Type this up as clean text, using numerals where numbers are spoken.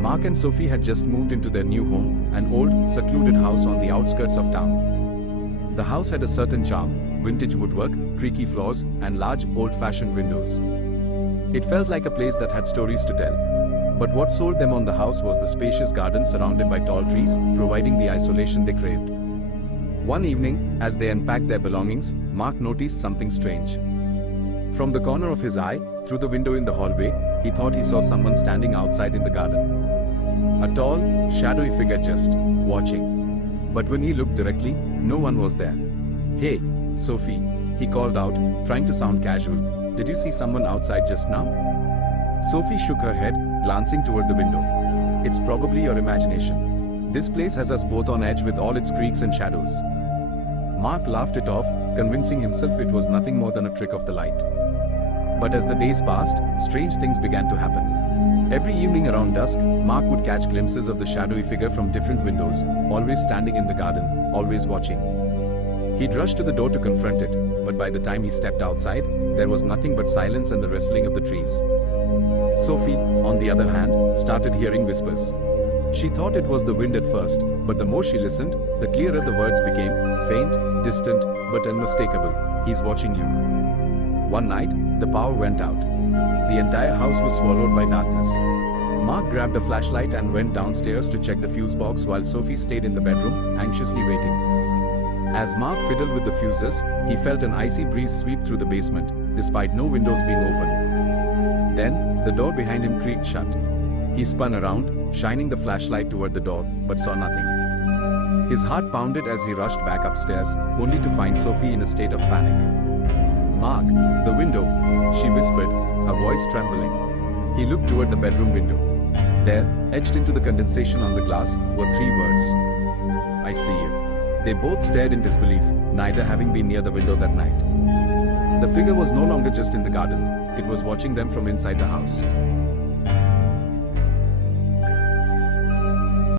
Mark and Sophie had just moved into their new home, an old, secluded house on the outskirts of town. The house had a certain charm: vintage woodwork, creaky floors, and large, old-fashioned windows. It felt like a place that had stories to tell. But what sold them on the house was the spacious garden surrounded by tall trees, providing the isolation they craved. One evening, as they unpacked their belongings, Mark noticed something strange. From the corner of his eye, through the window in the hallway, he thought he saw someone standing outside in the garden. A tall, shadowy figure just watching. But when he looked directly, no one was there. "Hey, Sophie," he called out, trying to sound casual. "Did you see someone outside just now?" Sophie shook her head, glancing toward the window. "It's probably your imagination. This place has us both on edge with all its creaks and shadows." Mark laughed it off, convincing himself it was nothing more than a trick of the light. But as the days passed, strange things began to happen. Every evening around dusk, Mark would catch glimpses of the shadowy figure from different windows, always standing in the garden, always watching. He'd rush to the door to confront it, but by the time he stepped outside, there was nothing but silence and the rustling of the trees. Sophie, on the other hand, started hearing whispers. She thought it was the wind at first, but the more she listened, the clearer the words became: faint, distant, but unmistakable. "He's watching you." One night, the power went out. The entire house was swallowed by darkness. Mark grabbed a flashlight and went downstairs to check the fuse box while Sophie stayed in the bedroom, anxiously waiting. As Mark fiddled with the fuses, he felt an icy breeze sweep through the basement, despite no windows being open. Then, the door behind him creaked shut. He spun around, shining the flashlight toward the door, but saw nothing. His heart pounded as he rushed back upstairs, only to find Sophie in a state of panic. "Mark, the window," she whispered, her voice trembling. He looked toward the bedroom window. There, etched into the condensation on the glass, were 3 words. "I see you." They both stared in disbelief, neither having been near the window that night. The figure was no longer just in the garden, it was watching them from inside the house.